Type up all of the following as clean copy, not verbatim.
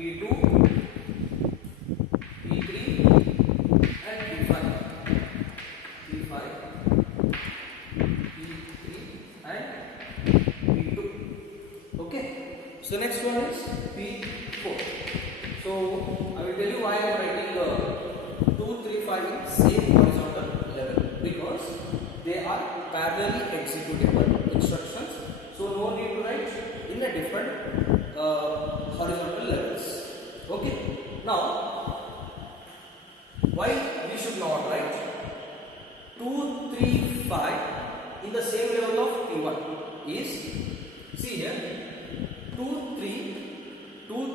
P2, P3 and P5. P5, P3 and P2. Okay. So next one is P4. So I will tell you why I am writing 2, 3, 5 in same horizontal level, because they are parallelly executable instructions. So no need to write in a different horizontal levels. Okay. Now, why we should not write 2, 3, 5 in the same level of P1 is, see here, 2,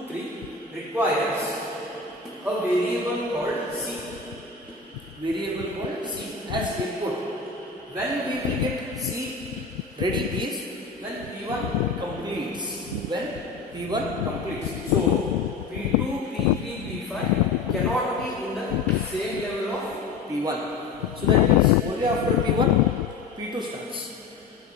3 requires a variable called C. Variable called C as input. When we will get C ready is when P1 completes. When P1 completes. So P2, P3, P5 cannot be in the same level of P1. So that means only after P1, P2 starts.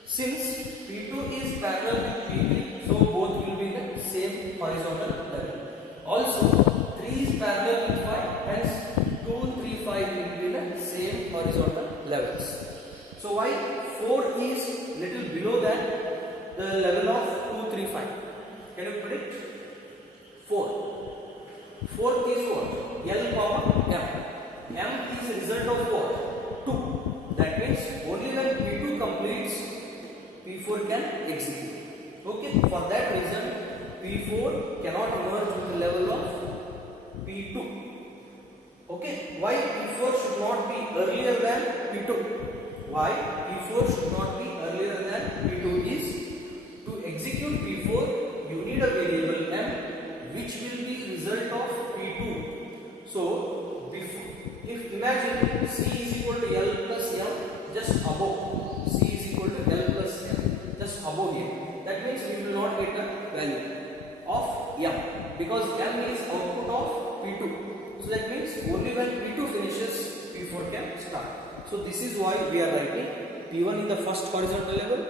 Since P2 is parallel with P3, so both will be in the same horizontal level. Also, 3 is parallel with 5, hence 2, 3, 5 will be in the same horizontal levels. So why 4 is little below than the level of 2, 3, 5? Can you predict? 4. 4 is what? L comma M. M is the result of what? 2. That means only when P2 completes, P4 can execute. Okay. For that reason, P4 cannot merge with the level of P2. Okay. Why P4 should not be earlier than P2? Why P4 should not be earlier than P2 is, to execute P4 you need a variable M which will be result of P2. So if imagine C is equal to L plus M just above, C is equal to L plus M just above here, that means we will not get a value of M because M is output of P2. So that means only when P2 finishes, P4 can start. So this is why we are writing P1 in the first horizontal level,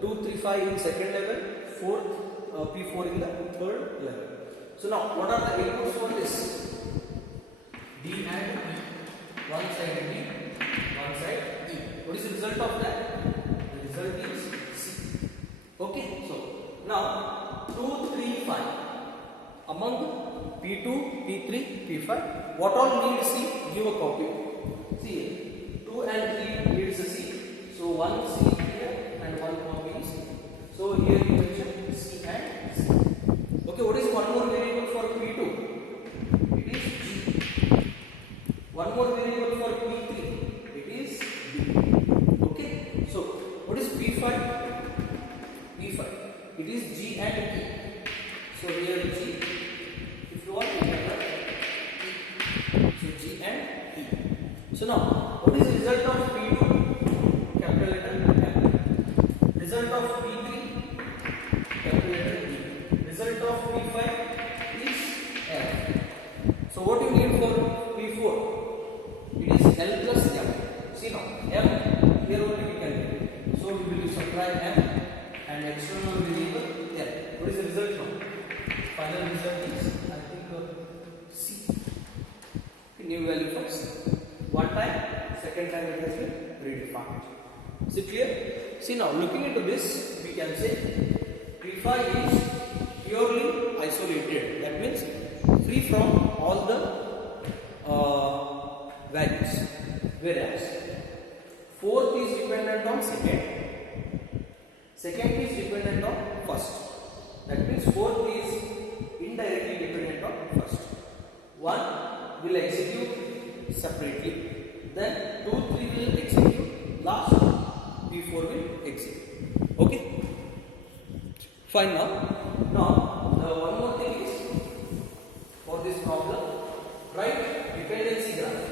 2, 3, 5 in second level, P4 in the third level. So now what are the inputs for this? D and E. One side D, one side E. What is the result of that? The result is C. Okay. So now 2, 3, 5. Among P2, P3, P5, what all needs C? Give a copy. See here. 2 and 3 needs a C. So one C here and one copy is C. So here you mention C and C. Okay, what is one more variable for P2? It is G. One more variable for P3. It is B. Okay, so what is P5? P5. It is G and E. So here G. If you want to remember E. So G and E. So now, what is the result of P2? Capital letter M. Result of P3? Capital letter E. Result of P5 is F. So what you need for P4? It is L plus M. See now, M here only we can do. So we will subtract M and external variable L. What is the result now? Final result is, I think, C. New value for C. One time, second time it has been redefined. Is it clear? See now, looking into this, we can say P5 is purely isolated. That means free from all the values. Whereas fourth is dependent on second. Second is dependent on first. That means fourth is indirectly dependent on first. One will execute separately. Then 2, 3 will execute. Last P4 will execute. Okay. Fine now. Now one more thing is, for this problem, write dependency graph.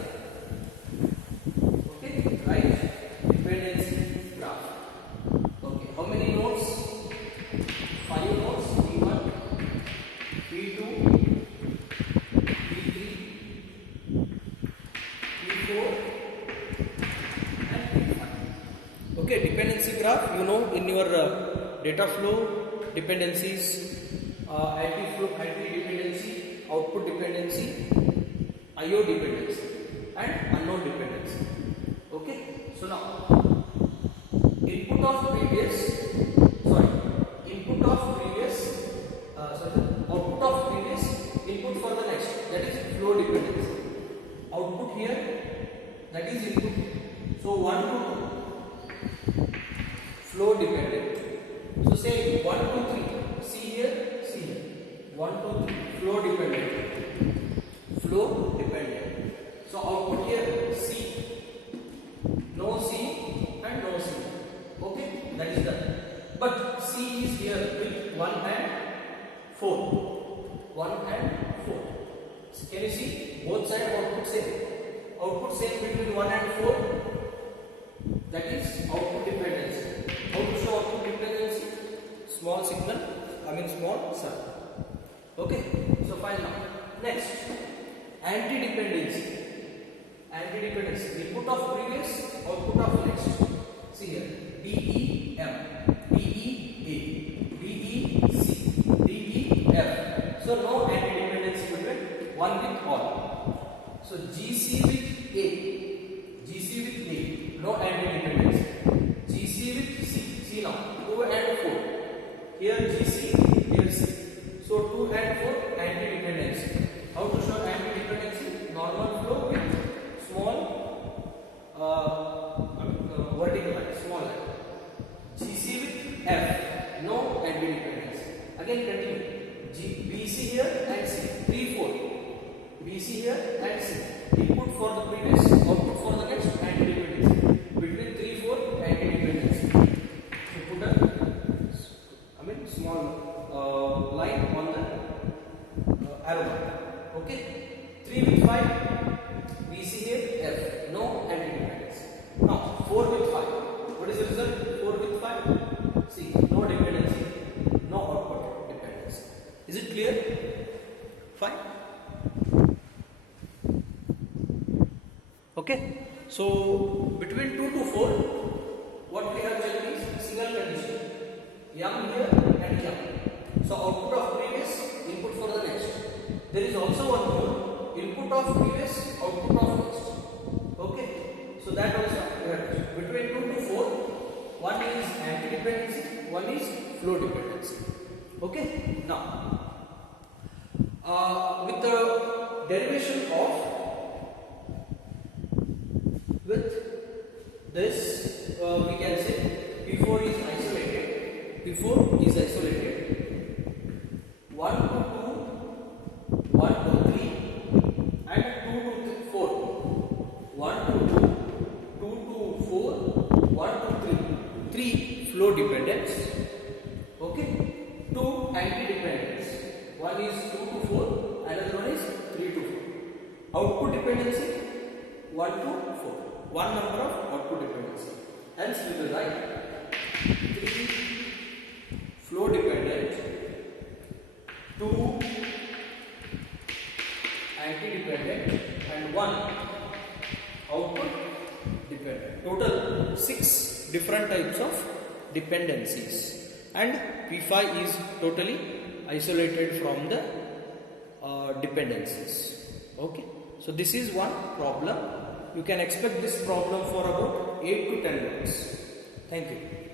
Okay. Write dependency graph. Okay. How many nodes? 5 nodes. P1, P2, P3, P4 and P5. Okay, dependency graph, you know, in your data flow, dependencies, anti-dependency, output dependency, IO dependency, and unknown dependency. Okay, so now input of previous, output of previous input for the next, that is flow dependency. Output here, that is input. So 1 to 2, flow dependent. So say 1 to 3, see here, 1 to 3, flow dependent. So output here, C, no C and no C. Okay, that is done. But C is here with 1 and 4. 1 and 4. Can you see? Both sides output same. Output same between 1 and 4. That is output dependency. How to show output dependency? Small signal, small circle. Okay, so fine now. Next, anti-dependency. Input of previous, output of next. See here, DEM, DEA, DEC, DEF. So no anti-dependency between one with all. So GC with A, no anti-dependency. GC with C, see now, 2 and 4. Here GC, here C. So 2 and 4 anti-dependency. How to show anti-dependency? Normal flow with small vertical line, small line. GC with F, no anti-dependency. Again continue. BC here and C, 3, 4. BC here and C. Input for the previous, output for the next, anti-dependency. Between 3, 4, anti-dependency. So put a small line on the arrow mark. Okay. 3 with 5. BC here, F. No anti-dependency. Now 4 with 5. What is the result? 4 with 5. See, no dependency, no output dependency. Is it clear? Fine. Okay. So between 2 to 4, what we have checked is single condition. M here and M. So output of previous, input for the next. There is also one more. Input of previous, output of next. Okay, so that also between 2 to 4, one is anti-dependency, one is flow dependency. Okay, now with the derivation of this, we can say P4 is isolated. 1 to 2, 1 to 3. And 2 to 4. 1 to 2, 2 to 4, 1 to 3. 3 flow dependence. Okay. 2 anti-dependence. One is 2 to 4, another one is 3 to 4. Output dependency 1 to 4. One number of output dependency. Hence we will write 3 flow dependent, 2 anti-dependent, and 1 output dependent. Total 6 different types of dependencies, and P5 is totally isolated from the dependencies. Okay, so this is one problem. You can expect this problem for about 8 to 10 minutes. Thank you.